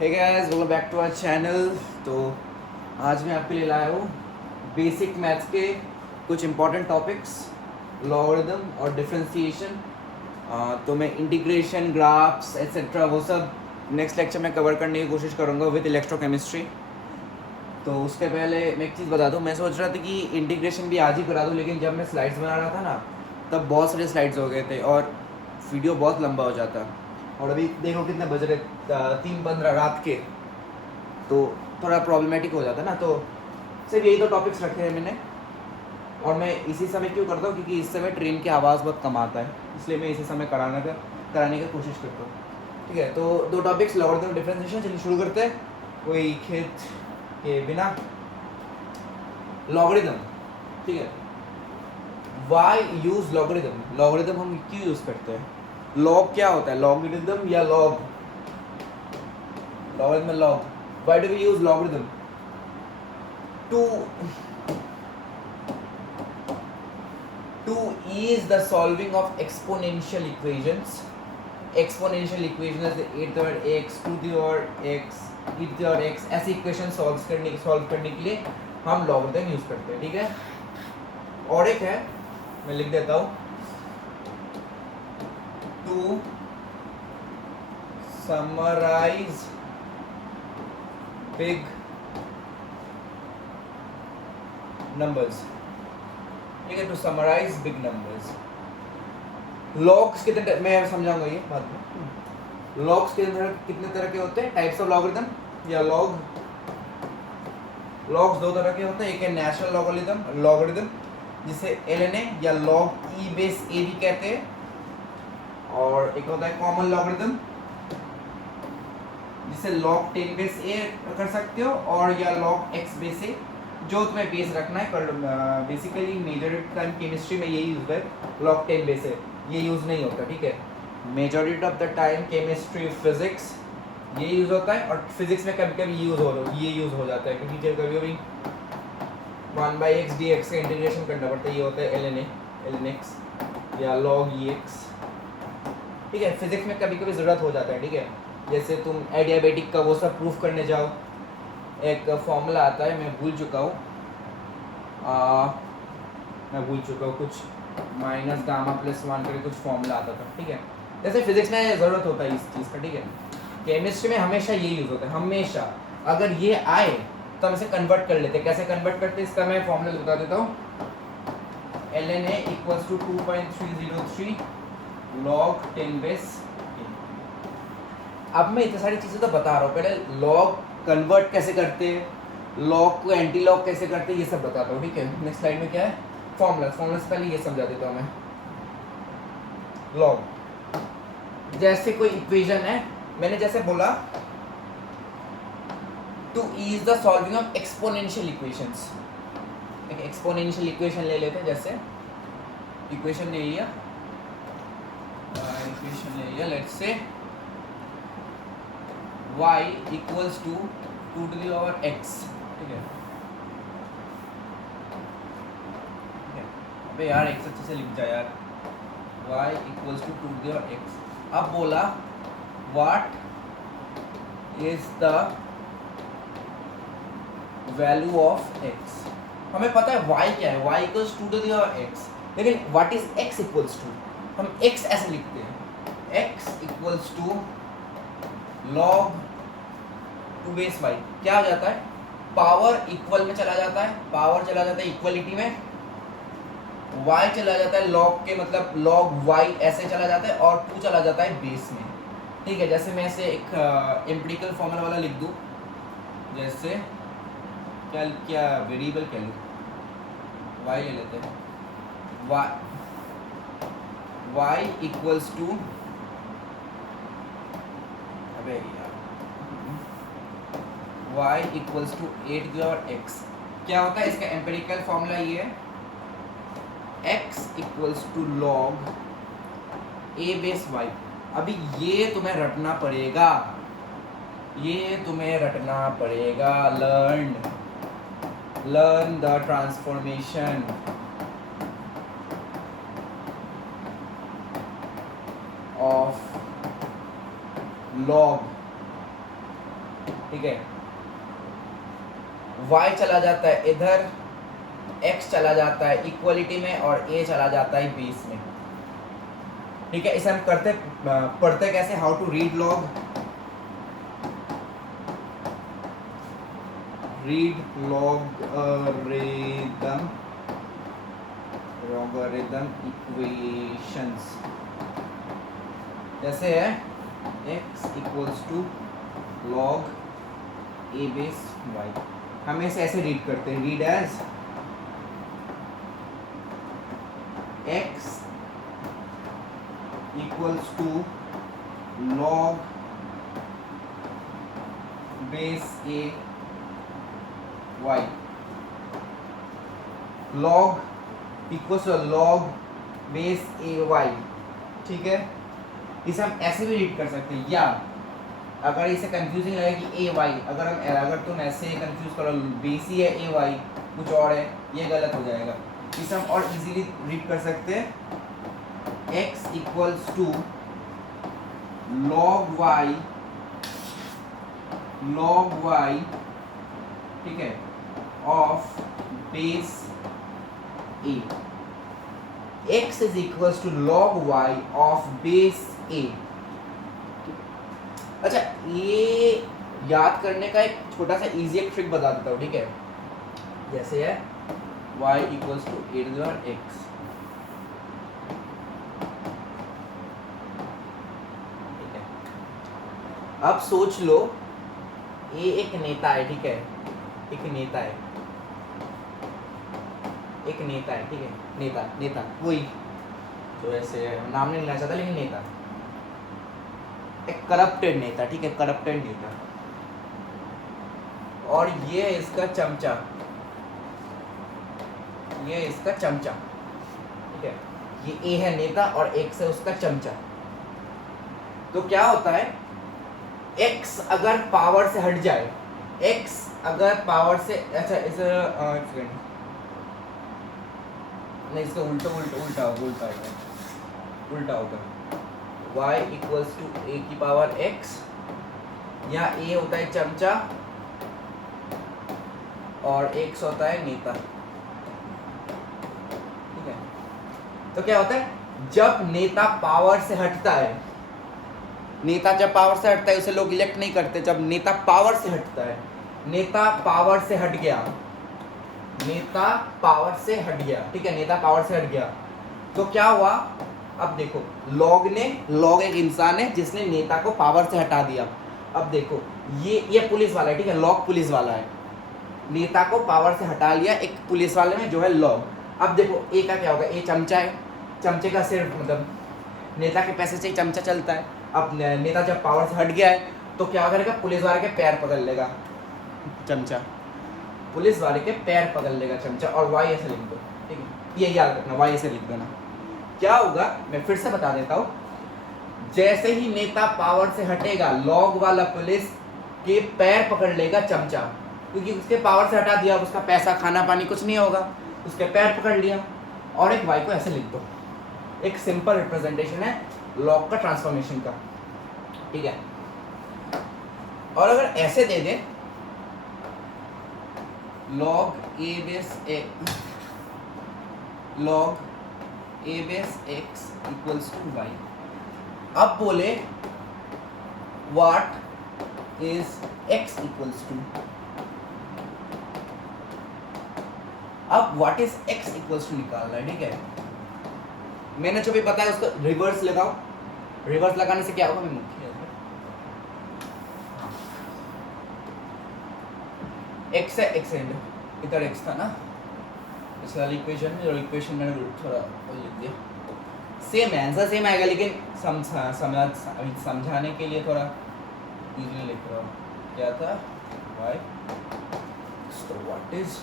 Hey guys, welcome back to our channel. तो आज मैं आपके लिए लाया हूँ बेसिक मैथ्स के कुछ इंपॉर्टेंट टॉपिक्स, लॉगरिदम और डिफरेंशिएशन। तो मैं इंटीग्रेशन, ग्राफ्स एटसेट्रा वो सब नेक्स्ट लेक्चर में कवर करने की कोशिश करूँगा विद इलेक्ट्रोकेमिस्ट्री। तो उसके पहले मैं एक चीज़ बता दूँ, मैं सोच रहा था कि इंटीग्रेशन भी आज ही करा दूँ, लेकिन जब मैं स्लाइड्स बना रहा था ना तब बहुत सारे स्लाइड्स हो गए थे और वीडियो बहुत लंबा हो जाता। और अभी देखो कितने बज रहे, 3:15 रात के, तो थोड़ा प्रॉब्लमेटिक हो जाता है ना। तो सिर्फ यही दो टॉपिक्स रखे हैं मैंने, और मैं इसी समय क्यों करता हूँ क्योंकि इस समय ट्रेन की आवाज़ बहुत कम आता है, इसलिए मैं इसी समय कराने की कोशिश करता हूँ। ठीक है, तो दो टॉपिक्स, लॉगरिथम, डिफरेंशिएशन। चलिए शुरू करते हैं कोई खेत के बिना। लॉगरिथम, ठीक है। Y use logarithm? लॉगरिथम हम क्यों यूज़ करते हैं? लॉग क्या होता है, लॉगरिथम या लॉग? लॉगरिथम में log. Why do we use logarithm? to ease the solving of exponential equations. Exponential equation is 8 to the power x, 2 to the power x, e to the power x, ऐसी equation solve करने के लिए हम logarithm use करते हैं। ठीक है, और एक है, मैं लिख देता हूँ, टू समराइज बिग नंबर्स। ठीक है, to summarise big numbers. Logs कितने, मैं समझाऊंगा ये बाद में। लॉग्स कितने तरह के होते हैं, टाइप्स ऑफ लॉगरिथम या लॉग। लॉग्स दो तरह के होते हैं, एक है नेचुरल लॉगरिथम जिसे lna या log e बेस a भी कहते हैं, और एक होता है कॉमन लॉगरिथम जिसे log 10 बेस a कर सकते हो, और या log x बेस a, जो तुम्हें बेस रखना है। बेसिकली मेजॉरिटी टाइम केमिस्ट्री में यही यूज है, log 10 बेस है, ये यूज नहीं होता। ठीक है, majority of the time chemistry, physics ये यूज होता है, और फिजिक्स में कभी कभी ये यूज हो जाता है, क्योंकि जब कभी कभी 1/x dx का इंटीग्रेशन करना पड़ता है, ये होता है ln x या log ex। ठीक है, फिजिक्स में कभी कभी ज़रूरत हो जाता है। ठीक है, जैसे तुम एडियाबेटिक का वो सब प्रूफ करने जाओ, एक फॉर्मूला आता है, मैं भूल चुका हूँ, कुछ माइनस गामा प्लस 1 करके कुछ फॉर्मूला आता था। ठीक है, जैसे फिजिक्स में ज़रूरत होता है इस चीज़ का। ठीक है, केमिस्ट्री में हमेशा ये यूज़ होता है, हमेशा। अगर ये आए तो हम इसे कन्वर्ट कर लेते हैं। कैसे कन्वर्ट करते हैं इसका मैं फॉर्मूला बता देता हूँ। ln a equals to 2.303 log 10 base. अब मैं इतनी सारी चीज़ें तो बता रहा हूँ, पहले लॉग कन्वर्ट कैसे करते हैं, लॉग को एंटी लॉग कैसे करते हैं, ये सब बताता हूँ। ठीक है, नेक्स्ट स्लाइड में क्या है, फॉर्मूला से पहले ये समझा देता हूँ मैं। लॉग जैसे कोई इक्वेशन है, मैंने जैसे बोला to ease the solving of exponential equations. एक एक्सपोनेंशियल इक्वेशन ले लेते हैं, जैसे इक्वेशन ले लिया, let's say y equals to 2 to the power x। ठीक है, अबे यार x अच्छे से लिख जा यार, y equals to 2 to the power x। अब बोला what is the value of x। हमें पता है y क्या है, y equals 2 to the power x, लेकिन what is x equals to, हम x ऐसे लिखते हैं, x equals to log 2 base y। क्या हो जाता है, पावर इक्वल में चला जाता है, पावर चला जाता है इक्वलिटी में, y चला जाता है log के, मतलब log y ऐसे चला जाता है, और 2 चला जाता है बेस में। ठीक है, जैसे मैं इसे एक एम्पिरिकल फॉर्मूला वाला लिख दूं, जैसे क्या वेरिएबल क्या लूँ, y ले लेते हैं, y इक्वल्स टू, अबे यार, y equals to 8 to the power x। क्या होता है इसका एम्पिरिकल फॉर्मूला, ये है x equals to log a base y। अभी ये तुम्हें रटना पड़ेगा, learn the transformation of log ठीक है, y चला जाता है इधर, x चला जाता है इक्वलिटी में और a चला जाता है बेस में। ठीक है, इसे हम पढ़ते कैसे, how to read logarithm equations. जैसे है x equals to log a base y, हम इसे ऐसे रीड करते हैं, read as x equals to log base a y, log equals to log base a y। ठीक है, इसे हम ऐसे भी रीड कर सकते हैं, या अगर इसे कंफ्यूजिंग लगे कि ए वाई, अगर तुम ऐसे कंफ्यूज करो बेसी है ए वाई कुछ और है, ये गलत हो जाएगा। इसे हम और इजीली रीड कर सकते हैं, x equals to log Y, ठीक है, of base a। x is equals to log Y of base a। अच्छा, ये याद करने का एक छोटा सा इजी एक ट्रिक बता देता हूँ, ठीक है। जैसे है y equals to A to the power x, ठीक है। अब सोच लो ये एक नेता है, ठीक है, एक नेता है, ठीक है, नेता वही तो ऐसे नाम नहीं लेना चाहता, लेकिन नेता, एक करप्टेड नेता, ठीक है, करप्टेड नेता। और ये इसका चमचा, ठीक है, ये ए है नेता और x है उसका चमचा। तो क्या होता है, x अगर पावर से हट जाए, अच्छा इसे नहीं, इसका उल्टा होगा, y इक्वल्स टू a की पावर x, या a होता है चमचा और x होता है नेता। ठीक है, तो क्या होता है, जब नेता पावर से हटता है, उसे लोग इलेक्ट नहीं करते। जब नेता पावर से हटता है, नेता पावर से हट गया, ठीक है, नेता पावर से हट गया, तो क्या हुआ, अब देखो लॉग एक इंसान है जिसने नेता को पावर से हटा दिया। अब देखो ये पुलिस वाला है, ठीक है, लॉग पुलिस वाला है, नेता को पावर से हटा लिया एक पुलिस वाले में जो है लॉग। अब देखो ए का क्या होगा, ए चमचा है, चमचे का सिर्फ मतलब नेता के पैसे से ही चमचा चलता है। अब नेता जब पावर से हट गया है तो क्या करेगा, पुलिस वाले के पैर पकड़ लेगा चमचा, और वाई ऐसे लिख दो, ठीक है, ये याद रखना, वाई ऐसे लिख देना। क्या होगा, मैं फिर से बता देता हूँ, जैसे ही नेता पावर से हटेगा, लॉग वाला पुलिस के पैर पकड़ लेगा चमचा, क्योंकि उसके पावर से हटा दिया, उसका पैसा खाना पानी कुछ नहीं होगा, उसके पैर पकड़ लिया। और एक वाई को ऐसे लिख दो, एक सिंपल रिप्रेजेंटेशन है लॉग का ट्रांसफॉर्मेशन का, ठीक है। और अगर ऐसे दे दे, log A base X equals to Y. अब बोले what is X equals to, अब what is X equals to निकालना है, ठीक है। मैंने जो भी बताया उसको रिवर्स लगाओ, रिवर्स लगाने से क्या होगा, मैं मुख्य एक्स है, एक्स एंड इधर एक्स था ना इस वाली इक्वेशन में, और इक्वेशन मैंने थोड़ा लिख दिया, सेम है, आंसर सेम आएगा, लेकिन समझाने के लिए थोड़ा इजीली लिख रहा हूँ। क्या था, y, so what is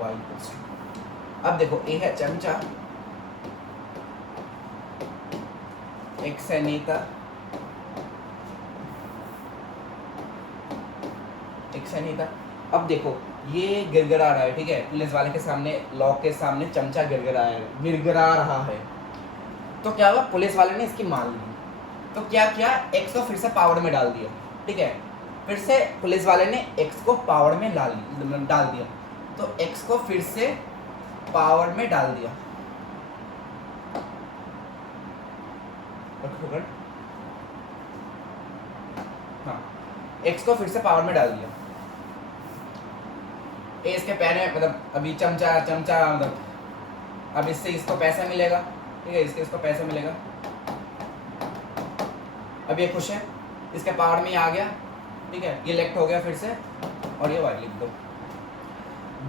y equals to, अब देखो a है चमचा, x है नेता, अब देखो ये गिरगिरा रहा है, ठीक है, पुलिस वाले के सामने, लॉक के सामने चमचा गिरगिरा रहा है। तो क्या हुआ, पुलिस वाले ने इसकी मान ली, तो क्या किया, x को फिर से पावर में डाल दिया, ठीक है। फिर से पुलिस वाले ने x को पावर में डाल दिया, तो x को फिर से पावर में डाल दिया, हाँ, x को फिर से पावर में डाल दिया। इसके पहले मतलब अभी चमचा मतलब अब इससे इसको पैसा मिलेगा, ठीक है, इसको पैसा मिलेगा। अब ये खुश है, इसके पावर में आ गया, ठीक है, ये लेफ्ट हो गया फिर से, और ये वाई लिख दो।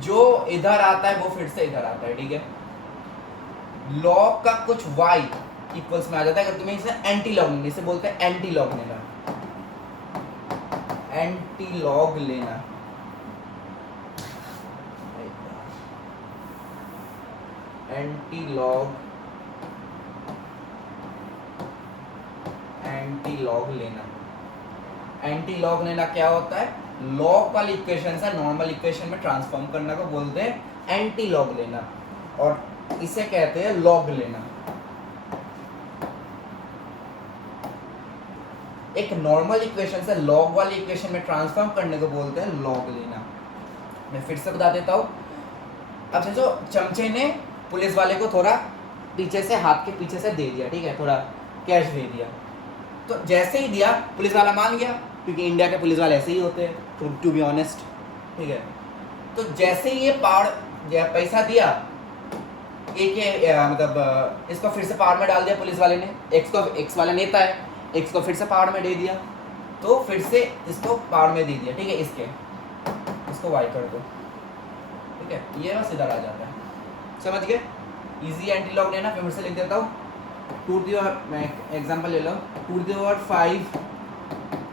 जो इधर आता है वो फिर से इधर आता है, ठीक है। लॉग का कुछ y इक्वल्स में आ जाता है। अगर तुम्हें इसे एंटी लॉग लेना, इसे बोलते हैं एंटी लॉग लेना, एंटी लॉग लेना, एंटी लॉग लेना। एंटी लॉग लेना क्या होता है, लॉग वाली इक्वेशन से नॉर्मल इक्वेशन में ट्रांसफॉर्म करने को बोलते हैं एंटी लॉग लेना, और इसे कहते हैं लॉग लेना। एक नॉर्मल इक्वेशन से लॉग वाली इक्वेशन में ट्रांसफॉर्म करने को बोलते हैं लॉग लेना। मैं फिर से बता देता हूं। अब समझो, चमचे ने पुलिस वाले को थोड़ा पीछे से, हाथ के पीछे से दे दिया, ठीक है, थोड़ा कैश दे दिया। तो जैसे ही दिया पुलिस वाला मान गया, क्योंकि इंडिया के पुलिस वाले ऐसे ही होते हैं, टू बी ऑनेस्ट, ठीक है। तो जैसे ही ये पैसा दिया, मतलब इसको फिर से पावर में डाल दिया पुलिस वाले ने, एक्स वाला नेता है, एक्स को फिर से पावर में दे दिया, तो फिर से इसको पावर में दे दिया, ठीक है, इसको वाई कर दो, ठीक है, ये बस इधर आ जाता है। समझ गए, इजी एंटी लॉग लेना। फिर से लिख देता हूँ, मैं एग्जांपल ले लो, 2⁵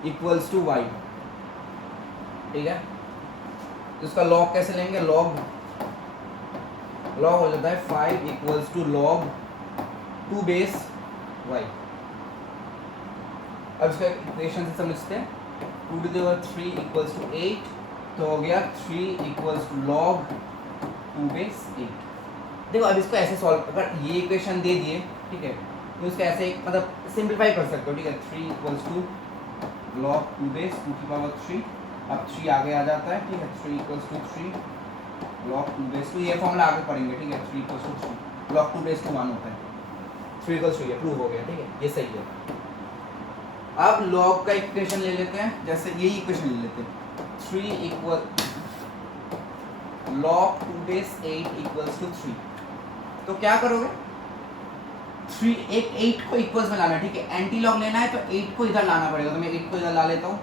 इक्वल्स टू y, ठीक है। तो इसका लॉग कैसे लेंगे, लॉग हो जाता है 5 equals to log 2 base y। अब इसका इक्वेशन से समझते हैं, 2⁵ इक्वल्स टू 8, तो हो गया 3 इक्वल्स टू लॉग 2 बेस 8। देखो अब इसको ऐसे सॉल्व, अगर ये इक्वेशन दे दिए, ठीक है, तो इसको ऐसे मतलब सिंप्लीफाई कर सकते हो, ठीक है। 3 इक्वल्स टू लॉग 2 बेस 2 की पावर 3, अब 3 आगे आ जाता है, ठीक है। 3 इक्वल्स टू 3 लॉग 2 बेस 2, ये फॉर्मूला आगे पढ़ेंगे, ठीक है। 3 इक्वल्स टू 3 लॉग 2 बेस 2 1 होता है, 3 इक्वल्स टू, ये प्रूव हो गया, ठीक है, ये सही है। अब लॉग का इक्वेशन ले लेते हैं, जैसे यही इक्वेशन ले लेते हैं, 3 equal log 2 base 8 equals to 3। तो क्या करोगे, 8 को इक्वल्स में लाना, ठीक है। एंटी लॉग लेना है तो 8 को इधर लाना पड़ेगा, तो मैं 8 को इधर ला लेता हूँ।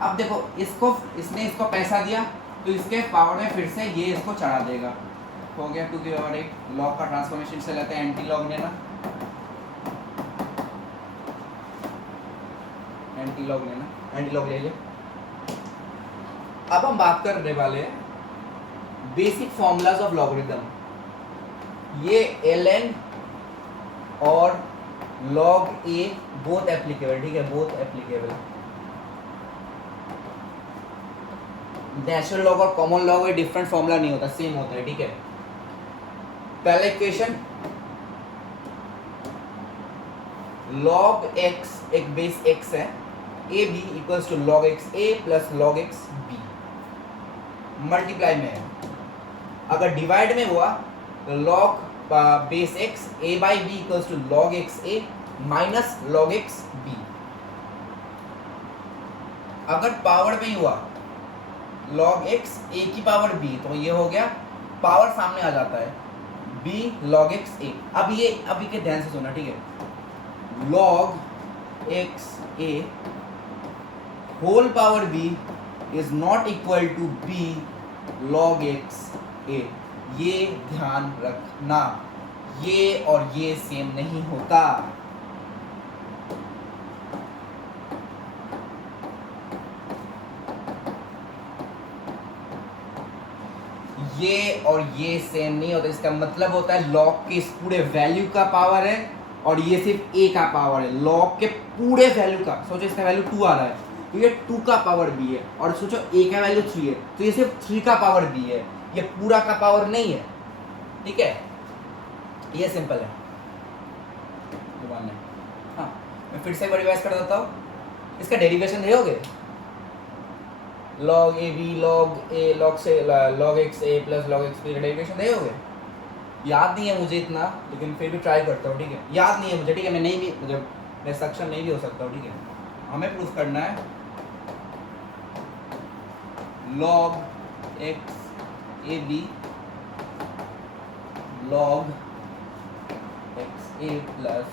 अब देखो, इसने इसको पैसा दिया, तो इसके पावर में फिर से ये इसको चढ़ा देगा, हो गया 2 की पावर 8। लॉग का ट्रांसफॉर्मेशन से लेते हैं एंटी लॉग लेना, एंटी लॉग ले लिया। अब हम बात करने वाले हैं बेसिक फॉर्मूलाज ऑफ लॉगरिथम। ये ln और log a बोथ एप्लीकेबल, ठीक है, बोथ एप्लीकेबल। नेचुरल लॉग और कॉमन लॉग में डिफरेंट फॉर्मूला नहीं होता, सेम होता है, ठीक है। पहला इक्वेशन, log x एक बेस x है, a b equals to log x a plus log x b, multiply में है। अगर डिवाइड में हुआ तो log base x a by b equals to log x a minus log x b। अगर power में हुआ log x a की पावर b, तो ये हो गया, पावर सामने आ जाता है, b log x a। अब ये अभी के ध्यान से सुनना, ठीक है, log x a whole power b is not equal to b log x a। ये ध्यान रखना, ये और ये सेम नहीं होता। ये और ये सेम नहीं होता। इसका मतलब होता है log के इस पूरे वैल्यू का पावर है और ये सिर्फ a का पावर है। log के पूरे वैल्यू का, सोचो इसका वैल्यू 2 आ रहा है तो ये 2 का पावर b है, और सोचो a का वैल्यू 3 है तो ये सिर्फ 3 का पावर b है, ये पूरा का पावर नहीं है, ठीक है। ये सिंपल है, हाँ। मैं फिर से एक बार रिवाइज कर देता हूँ, इसका डेरिवेशन देखोगे, log A B log A log से log x a plus log x b का डेरिवेशन देखोगे। याद नहीं है मुझे इतना, लेकिन फिर भी ट्राई करता हूँ, ठीक है। याद नहीं है मुझे, ठीक है, मैं नहीं भी मतलब मैं सक्षम नहीं भी हो सकता हूँ, ठीक है। हमें प्रूफ करना है log x a b log x a plus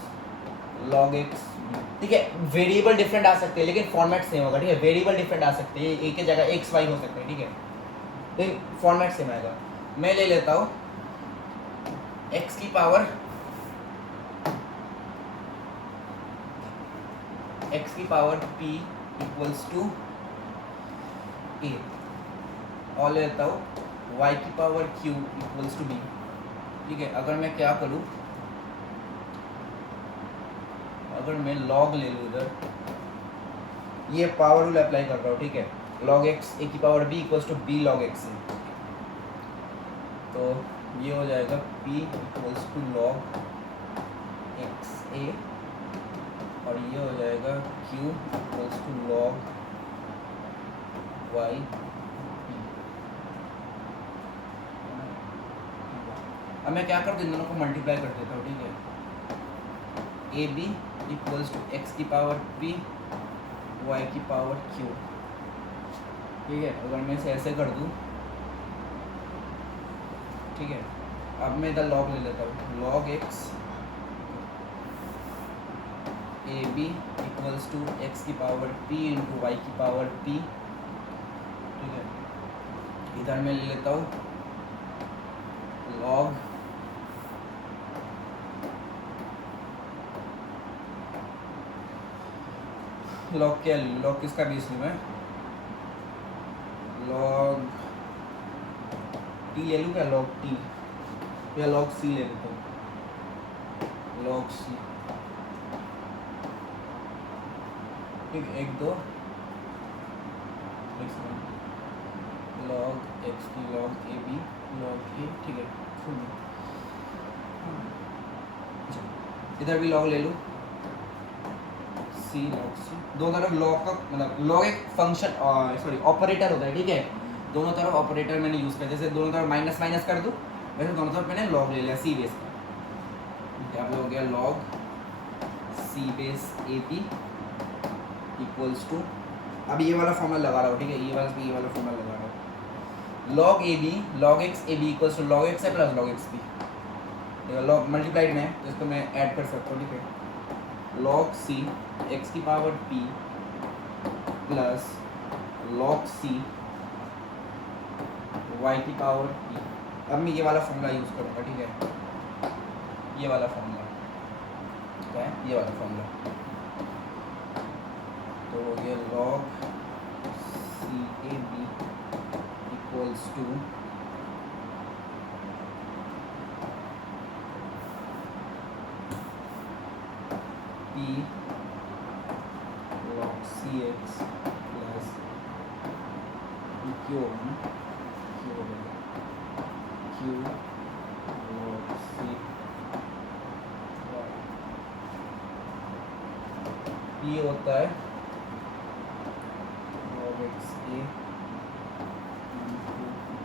log x, ठीक है। वेरिएबल डिफरेंट आ सकते हैं लेकिन फॉर्मेट सेम होगा, ठीक है। वेरिएबल डिफरेंट आ सकते हैं, एक की जगह x y हो सकते हैं, ठीक है, लेकिन फॉर्मेट सेम आएगा। मैं ले लेता हूँ x की power p equals to a, और ले लेता हूँ y की power q equals to b, ठीक है। अगर मैं क्या करूँ, अगर मैं log ले लूँ इधर, ये पावर रूल अप्लाई कर रहा हूँ, ठीक है। log x a की power b equals to b log x a, तो ये हो जाएगा p equals to log x a, और ये हो जाएगा q equals to log y p। अब मैं क्या करता हूँ, इन दोनों को मल्टीप्लाई कर देता हूँ, ठीक है। A B equals to X की पावर p y की पावर q, ठीक है। अगर मैं इसे ऐसे कर दूँ, ठीक है। अब मैं इधर log ले लेता हूँ, log x A B equals to X की पावर p इंटू वाई की पावर p, ठीक है। इधर मैं ले लेता हूँ log क्या log किसका भी इसमें मैं log t ले लूँ क्या, log t या log c ले लेता हूँ, log c, ठीक है। 1 2 log x की log a b log a, ठीक है। इधर भी log ले लूँ, c log c, दोनों तरफ log का मतलब log एक फंक्शन सॉरी ऑपरेटर होता है, ठीक है। दोनों तरफ ऑपरेटर मैंने यूज़ किया, जैसे दोनों तरफ माइनस माइनस कर दूँ, वैसे दोनों तरफ मैंने log ले लिया c बेस का। अब हो गया log c base a b equals to, अब ये वाला फॉर्मूला लगा रहा हूँ, ठीक है। ये वाला फॉर्मूला लगा रहा हूँ, log a b log x a b equals to log x a plus log x b, log multiplied में है तो इसको मैं ऐड कर सकता हूँ, ठीक है। log c x की power p plus log c y की पावर p। अब मैं ये वाला फॉर्मूला यूज़ करूँगा, ठीक है। ये वाला फॉर्मूला क्या है, ये वाला फॉर्मूला, तो ये log c a b equals to p log cx plus q log c p होता है log x a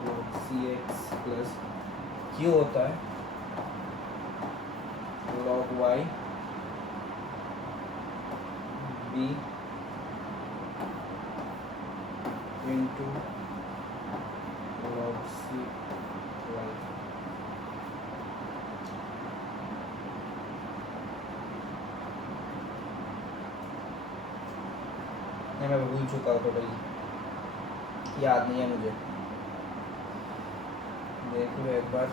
log cx plus q होता है log y b into log c y। मैं भूल चुका हूँ टोटली, याद नहीं है मुझे, देख लो एक बार।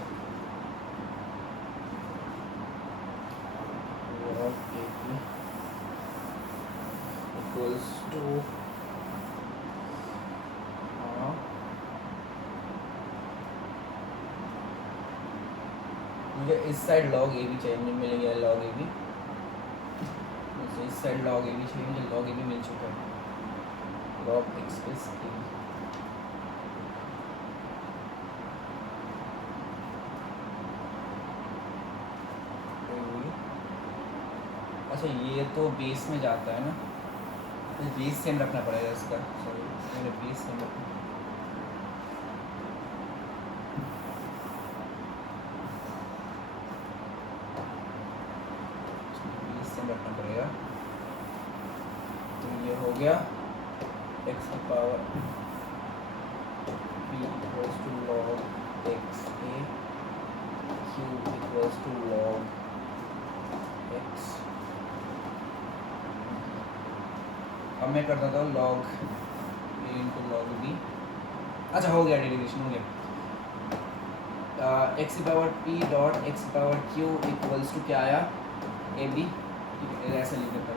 log a b equals to मुझे इस साइड log a b चाहिए, मुझे मिल गया log a b, इस साइड log a b चाहिए, मुझे log a b मिल चुका है, log x plus a b। अच्छा ये तो बेस में जाता है ना, तो बेस सेम रखना पड़ेगा इसका, सॉरी मैंने बेस सेम रखना, बेस सेम रखना पड़ेगा। तो ये हो गया x की power p equals to log x a, q equals to log x। अब मैं करता था log a into log b। अच्छा हो गया, डेरिवेशन हो गया। x की पावर p डॉट x की पावर q इक्वल्स टू क्या आया, ए बी। ठीक है, ऐसा लिख देता हूँ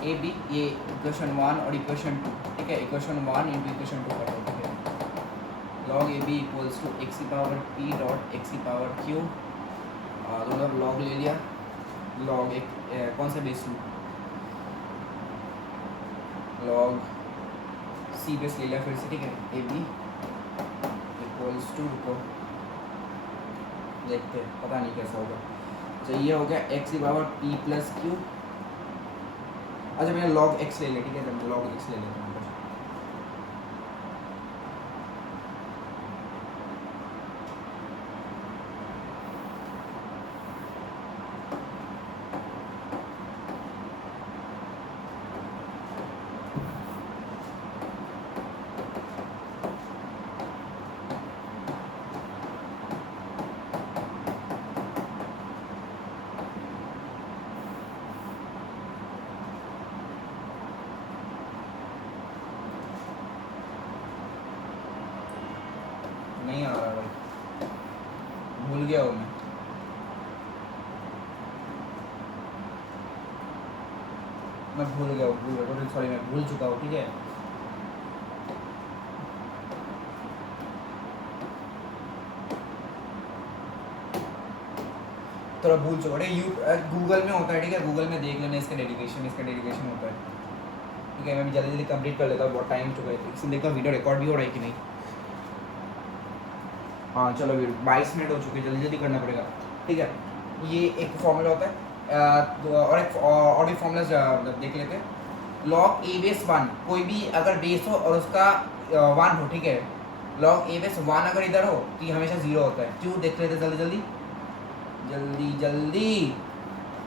ए बी, ये इक्वेशन 1 और इक्वेशन 2। ठीक है, इक्वेशन 1 इंटू इक्वेशन 2 कर दो। ठीक है, log A B equals to X की पावर पी डॉट एक्स की पावर क्यू, दोनों लॉग ले लिया। लॉग एक कौन सा बेस लूँ, लॉग सी बेस ले लिया फिर से। ठीक है, ए बी इक्वल्स टू, रुको देखते हैं, पता नहीं कैसा होगा। तो ये हो गया एक्स की पावर पी प्लस क्यू। अच्छा मैंने log x ले लिया। ठीक है, तो log x ले लेता हूँ। नहीं आ रहा भाई, भूल गया हूँ मैं भूल गया हूँ, सॉरी मैं भूल चुका हूँ। ठीक है, थोड़ा भूल चुका है। गूगल में होता है। ठीक है, गूगल में देख लेना इसका डेरिवेशन होता है। ठीक है, मैं जल्दी कंप्लीट कर लेता हूँ, बहुत टाइम चुका है। इससे देखो वीडियो रिकॉर्ड भी हो रहा है कि नहीं। हाँ चलो, 22 मिनट हो चुके, जल्दी करना पड़ेगा। ठीक है, ये एक फॉर्मूला होता है, और भी फॉर्मूला देख लेते हैं। लॉग ए बेस 1, कोई भी अगर बेस हो और उसका 1 हो। ठीक है, लॉग ए बेस 1 अगर इधर हो तो ये हमेशा 0 होता है। क्यों, देख लेते जल्दी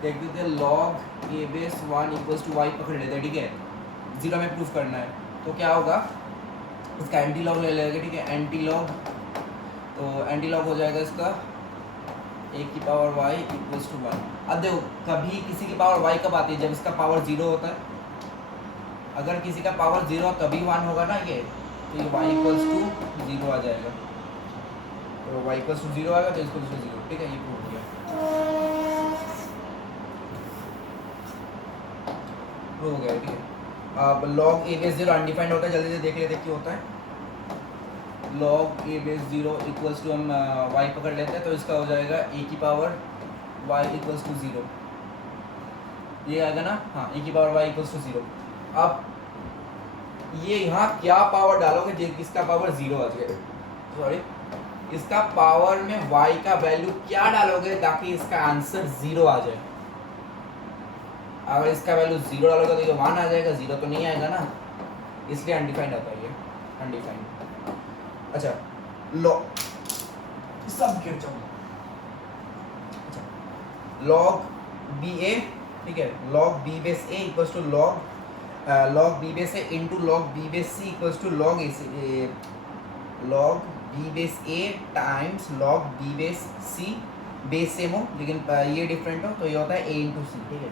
देख देते। Log A base 1 equals to Y पकड़ लेते हैं। ठीक है, 0 में प्रूफ करना है तो क्या होगा, इसका एंटी लॉग ले लेंगे। ठीक है, एंटी लॉग, तो एंटी लॉग हो जाएगा इसका ए की पावर वाई इक्वल्स टू 1। अब देखो कभी किसी की पावर वाई कब आती है, जब इसका पावर 0 होता है। अगर किसी का पावर 0 तभी 1 होगा ना ये, तो ये वाई इक्वल्स टू 0 आ जाएगा। तो वाई इक्वल्स टू 0 आएगा तो इसको 0। ठीक है, ये प्रूव किया, प्रूव हो गया। ठीक है, अब लॉग ए बेस 0 अनडिफाइंड होता है, जल्दी से देख लेते क्यों होता है। Log A base 0 equals to, हम वाई पकड़ लेते हैं तो इसका हो जाएगा ए की पावर वाई इक्वल्स टू 0। ये आएगा ना, हाँ, ए की पावर वाई इक्वल्स टू 0। अब ये यहाँ क्या पावर डालोगे, इसका पावर 0 आ जाएगा, सॉरी इसका पावर में वाई का वैल्यू क्या डालोगे ताकि इसका आंसर 0 आ जाए। अगर इसका वैल्यू 0 डालोगे तो ये 1 आ जाएगा, 0 तो नहीं आएगा ना, इसलिए अनडिफाइंड आता है ये, अनडिफाइंड। अच्छा सब गिर जाऊंगा। अच्छा, लॉग बी ए, ठीक है, log B base A equals to log B base A into log B base C equals to log A, log B base A times log B base C. Base same हो लेकिन ये different हो तो ये होता है ए into सी। ठीक है,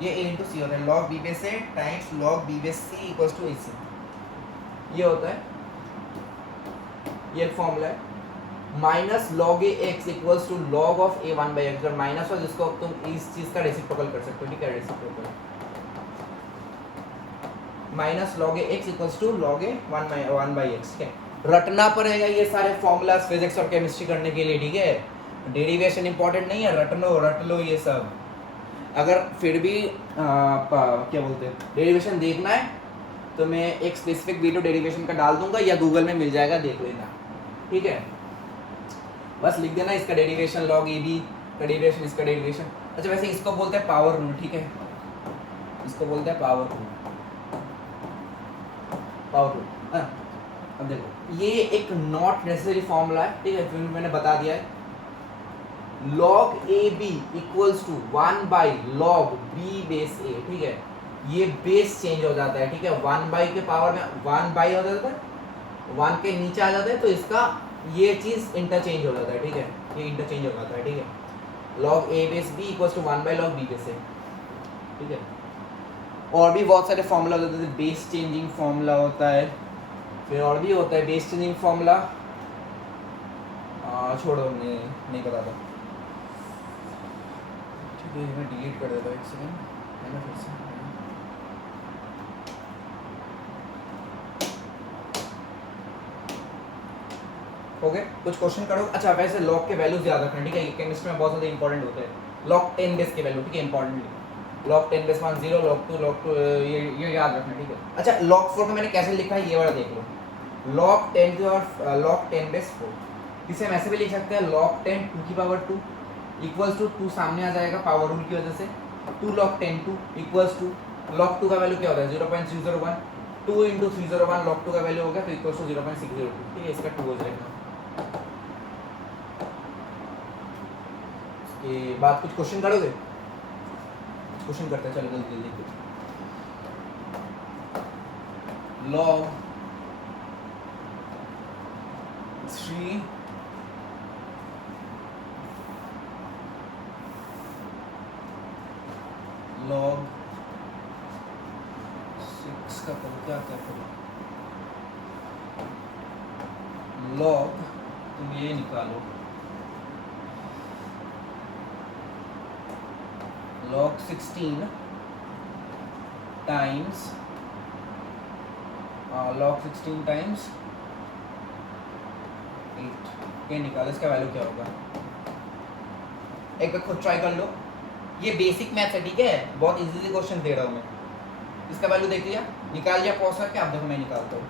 ये ए इंटू सी होता है, log B base A times log B base C equals to A C, ये होता है। ये एक फॉर्मूला है। Minus log A X equals to log of A 1 by X. अगर माइनस हो जिसको तुम इस चीज का रेसिप्रोकल कर सकते हो। ठीक है, reciprocal minus log A X equals to log A 1 by X. ठीक है, रटना पड़ेगा ये सारे फॉर्मूलाज फिजिक्स और केमिस्ट्री करने के लिए। ठीक है, डेरिवेशन इंपॉर्टेंट नहीं है, रट लो ये सब। अगर फिर भी क्या बोलते हैं, डेरिवेशन देखना है तो मैं एक स्पेसिफिक वीडियो डेरिवेशन का डाल दूंगा या गूगल में मिल जाएगा, देख लेना। ठीक है, बस लिख देना इसका डेरिवेशन लॉग ए बी का डेरिवेशन, इसका डेरिवेशन। अच्छा वैसे इसको बोलते हैं पावर रूल, ठीक है, इसको बोलते हैं पावर रूल, पावर रूल। अब देखो ये एक नॉट नेसेसरी फॉर्मूला है, ठीक है, जो मैंने बता दिया है। log A B equals to 1 by log B base A, ठीक है, ये बेस चेंज हो जाता है, ठीक है, 1 बाई के पावर में 1 बाई हो जाता है, 1 के नीचे आ जाता है, तो इसका ये चीज इंटरचेंज हो जाता है, ठीक है, ये इंटरचेंज हो जाता है, ठीक है, log a base b equals to 1 by log b base a, ठीक है। और भी बहुत सारे फॉर्मूला होते हैं, बेस चेंजिंग फॉर्मूला होता है, फिर और भी होता है बेस चेंजिंग फॉर्मूला, छोड़ो नहीं पता था, ठीक है, मैं डिलीट कर देता हूँ, एक सेकंड, है ना, फिर से हो गए कुछ क्वेश्चन करो। अच्छा वैसे लॉग के वैल्यूज याद रखना, ठीक है, केमिस्ट्री में बहुत ज़्यादा इंपॉर्टेंट होते हैं, लॉग 10 बेस के वैल्यू, ठीक है, इंपॉर्टेंटली लॉग 10 बेस 1 0, लॉग 2 ये याद रखना, ठीक है। अच्छा लॉग 4 को मैंने कैसे लिखा है ये वाला देख लो, log 10 की और log 10 बेस 4, इसे हम ऐसे भी लिख सकते हैं log 10 2 की पावर 2 इक्वल्स टू 2 सामने आ जाएगा पावर रूल की वजह से, 2 log 10 2 इक्वल्स टू log 2 का वैल्यू क्या होता है 0.301, 2 इंटू 301 log 2 का वैल्यू हो गया, तो इक्वल्स टू 0.602, ठीक है, इसका 2 हो जाएगा। इसके बाद कुछ क्वेश्चन करोगे, क्वेश्चन करते हैं, चलो जल्दी जल्दी। log 3 log 6 का करो, क्या क्या करो, log तुम ये निकालो, log 16 टाइम्स log 16 टाइम्स 8, ये निकालो, इसका वैल्यू क्या होगा, एक बार खुद ट्राई कर लो, ये बेसिक मैथ है, ठीक है, बहुत इजीली क्वेश्चन दे रहा हूँ मैं, इसका वैल्यू देख लिया, निकाल लिया पॉज करके, आप देखो मैं निकालता हूँ,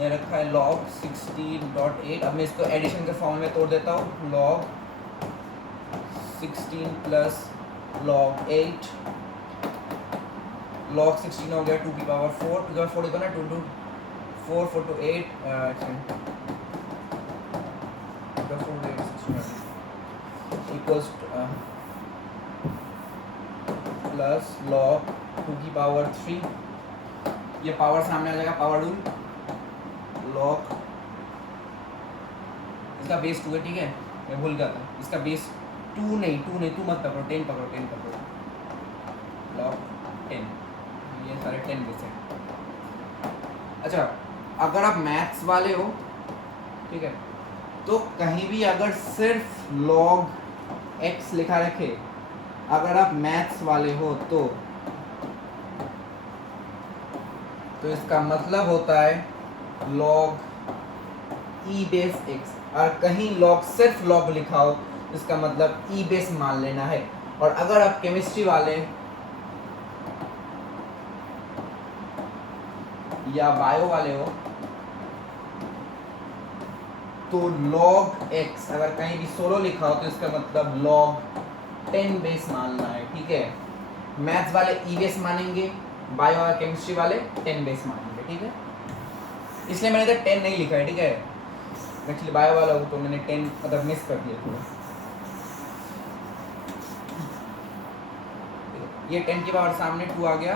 ये रखा है log 16.8, अब मैं इसको एडिशन के फॉर्म में तोड़ देता हूँ, log 16 प्लस log 8, log 16 हो गया 2 की पावर 4, 2 की पावर 4 इतना 2 2 4 4 to 8 इक्वल्स प्लस log 2 की पावर 3, ये पावर सामने आ जाएगा, पावर रूल, log इसका बेस 2 है, ठीक है, मैं भूल गया था, इसका बेस 2 नहीं 2 मत पकड़ो, 10 पकड़ो, log 10, ये सारे 10 बेस है। अच्छा अगर आप मैथ्स वाले हो, ठीक है, तो कहीं भी अगर सिर्फ log x लिखा रखे, अगर आप मैथ्स वाले हो तो इसका मतलब होता है log e बेस x, और कहीं log सिर्फ log लिखा हो इसका मतलब e बेस मान लेना है। और अगर आप केमिस्ट्री वाले या बायो वाले हो तो log x अगर कहीं भी सोलो लिखा हो तो इसका मतलब log 10 बेस मानना है, ठीक है, मैथ्स वाले e बेस मानेंगे, बायो और केमिस्ट्री वाले 10 बेस मानेंगे, ठीक है, इसलिए मैंने तो 10 नहीं लिखा है, ठीक है, एक्चुअली बायो वाला हो तो मैंने 10 मतलब मिस कर दिया थोड़ा, ये 10 की पावर सामने 2 आ गया,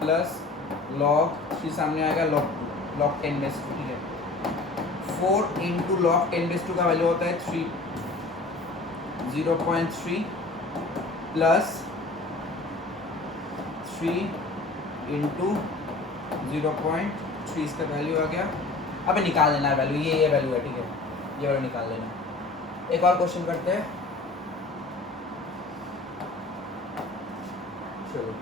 प्लस log 3 सामने आएगा log 10 बेस 2, ठीक है, 4 इंटू log 10 बेस 2 का वैल्यू होता है 3, 0.3 प्लस 3 इंटू 0.3, इसका वैल्यू आ गया, अब निकाल लेना है वैल्यू, ये वैल्यू है, ठीक है, ये वैल्यू निकाल लेना। एक और क्वेश्चन करते हैं, चलो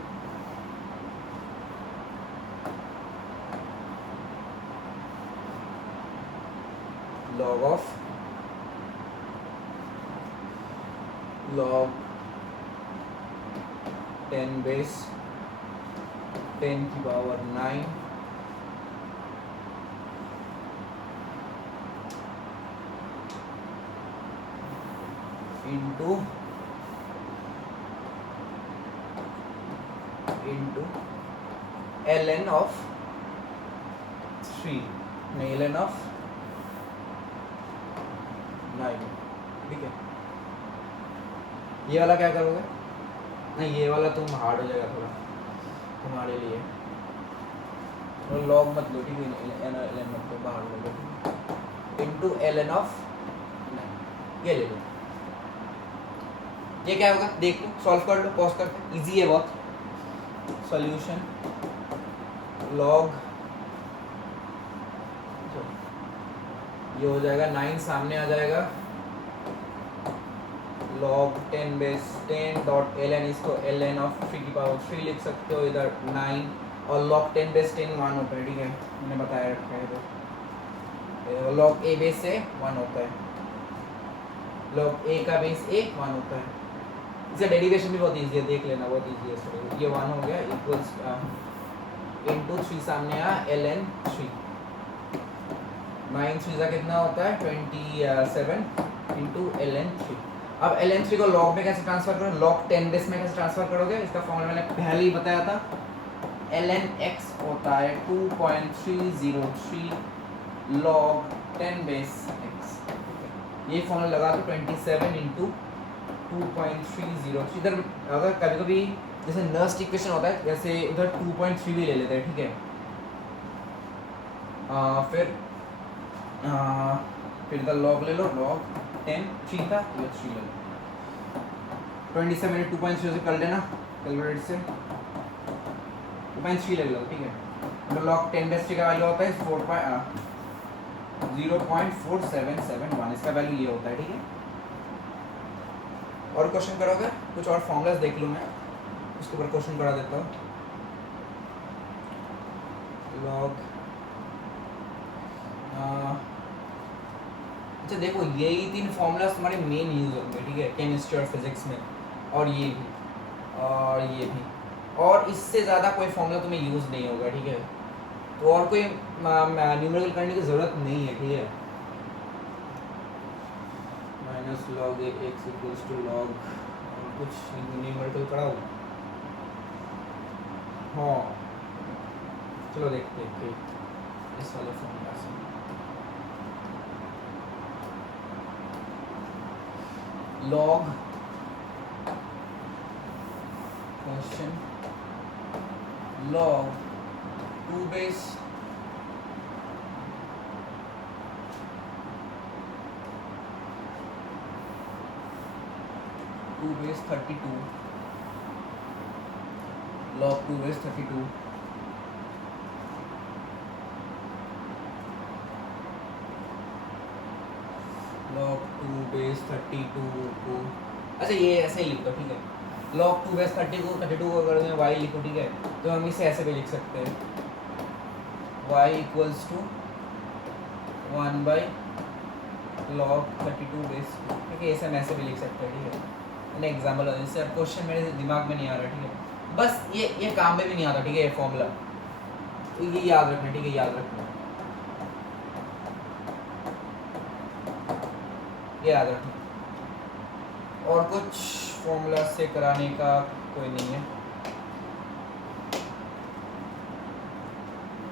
log of log 10 बेस 10 की power 9 into into ln of 3 नहीं ln ऑफ 9, ठीक है। ये वाला क्या करोगे? नहीं ये वाला तुम हार्ड हो जाएगा थोड़ा तुम्हारे लिए, और लॉग मत लो, ठीक है, ln मत लो, बाहर ले लो, इंटू ln ऑफ 9, ये ले लो। ये क्या होगा देख लो, सॉल्व कर लो, पॉज करके, इजी है बहुत। सॉल्यूशन लॉग, ये हो जाएगा 9 सामने आ जाएगा, log 10 बेस 10 डॉट ln, इसको ln ऑफ 3 की पावर 3 लिख सकते हो इधर 9, और log 10 बेस 10 1 होता है, ठीक है, मैंने बताया रखा है। तो log a बेस से 1 होता है, log a का बेस a 1 होता है। इसका डेरिवेशन भी बहुत ईजी है, देख लेना, बहुत ईजी है। ये 1 हो गया इक्वल्स इंटू 3 सामने आ ln 3, 9 3 का कितना होता है 27 इंटू ln 3। अब ln 3 को log में कैसे ट्रांसफर करोगे, log 10 बेस में कैसे ट्रांसफर करोगे, इसका फॉर्मूला मैंने पहले ही बताया था, ln x होता है 2.303 log 10 बेस x, ये फॉर्मूला लगा दो 27 इंटू 2.303। इधर अगर कभी कभी जैसे नर्स्ट इक्वेशन होता है, जैसे उधर 2.3 भी ले लेते हैं, ठीक है। फिर इधर log ले लो, log 10 3 था, ये 3 ले लो, 27 2.3 से कर लेना कैलकुलेटर से, 2.3 ले लो, ठीक है। तो log 10 बेस का वैल्यू होता है 0.4771, इसका वैल्यू ये होता है, ठीक है। और क्वेश्चन करोगे, कुछ और फॉर्मूलाज देख लूँ मैं, उसके ऊपर क्वेश्चन करा देता हूँ। लॉग अच्छा देखो, यही 3 फॉर्मूलाज तुम्हारे मेन यूज होंगे, ठीक है, केमिस्ट्री और फिजिक्स में, और ये भी और ये भी, और इससे ज़्यादा कोई फॉर्मूला तुम्हें यूज़ नहीं होगा, ठीक है। तो और कोई न्यूमेरिकल करने की ज़रूरत नहीं है, ठीक है। Minus log x equals to log, कुछ न्यूमेरिकल कराओ, हाँ चलो देखते हैं इस वाले फॉर्मूला से। Log question log 2 base 32 log 2 base 32 log 2 base 32 को, अच्छा ये ऐसे ही लिखो, ठीक है। log 2 बेस 32 को अगर मैं y लिखो, ठीक है, तो हम इसे ऐसे भी लिख सकते हैं, y equals to 1 by log 32 base, ठीक है, ऐसे हम ऐसे भी लिख सकते हैं, ठीक है। मैंने एग्जाम्पल इससे अब क्वेश्चन मेरे दिमाग में नहीं आ रहा, ठीक है, बस ये काम में भी नहीं आता, ठीक है, ये फॉर्मूला, तो ये याद रखना, ठीक है, याद रखना, ये याद रखना। और कुछ फॉर्मूला से कराने का कोई नहीं है,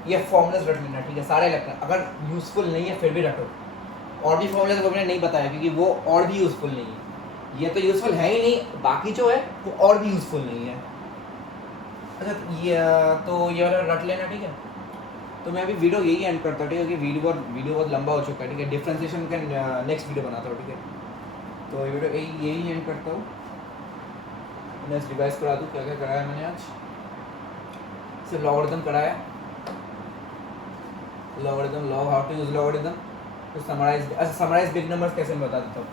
ये फॉर्मूलाज रख लेना, ठीक है, सारे रखना, अगर यूजफुल नहीं है फिर भी रखो। और भी फॉर्मूलाज मैंने नहीं बताया क्योंकि वो और भी यूजफुल नहीं है, ये तो यूजफुल है ही नहीं, बाकी जो है वो और भी यूजफुल नहीं है। अच्छा ये वाला रख लेना, ठीक है। तो मैं अभी वीडियो यही एंड करता हूँ, ठीक है, क्योंकि वीडियो बहुत लंबा हो चुका है, ठीक है। डिफरेंशिएशन का नेक्स्ट वीडियो बनाता हूँ, ठीक है। तो वीडियो यही एंड करता हूँ। नेक्स्ट रिवाइज करा दूँ क्या क्या कराया मैंने आज। सिर्फ लॉगरिथम कराया, logarithm, log, how to use logarithm, तो समराइज। अच्छा समराइज बिग नंबर्स कैसे मैं बता देता हूँ।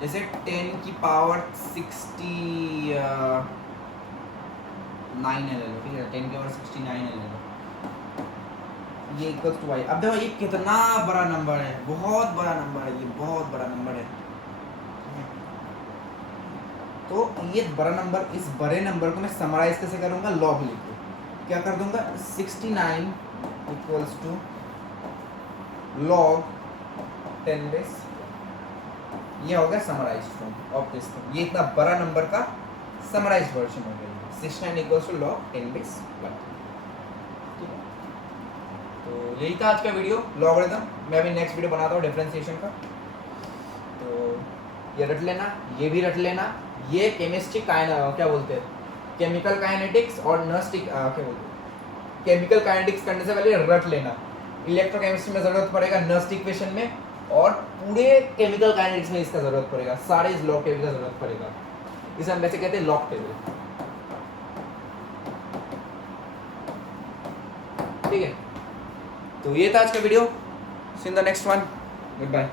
जैसे 10 की पावर 69 ले लो, ठीक है, 10 की पावर 69 ले लो, ये इक्वल्स टू y। अब देखो ये कितना बड़ा नंबर है, बहुत बड़ा नंबर है, ये बहुत बड़ा नंबर है। तो ये बड़ा नंबर, इस बड़े नंबर को मैं समराइज कैसे करूँगा, लॉग लिख क्या कर दूंगा, 69 इक्वल्स टू लॉग 10 बेस, ये हो गया summarised form of this thing. ये इतना बड़ा नंबर का समराइज्ड वर्जन हो गई 69 इक्वल्स टू log 10 base 1। ठीक है, तो यही था आज का वीडियो लॉगरिथम। मैं अभी नेक्स्ट वीडियो बनाता हूँ डिफरेंशिएशन का। तो ये रट लेना, ये भी रट लेना। ये केमिस्ट्री क्या बोलते हैं, केमिकल काइनेटिक्स और नस्टिक क्या बोलते हैं, केमिकल काइनेटिक्स करने से पहले रट लेना। इलेक्ट्रोकेमिस्ट्री में जरूरत पड़ेगा नस्ट इक्वेशन में, और पूरे केमिकल काइनेटिक्स में इसका जरूरत पड़ेगा, सारे इस लॉग टेबल का जरूरत पड़ेगा। इसे हम वैसे कहते हैं लॉग टेबल। ठीक है, तो ये था आज का video. See in the next one, good bye.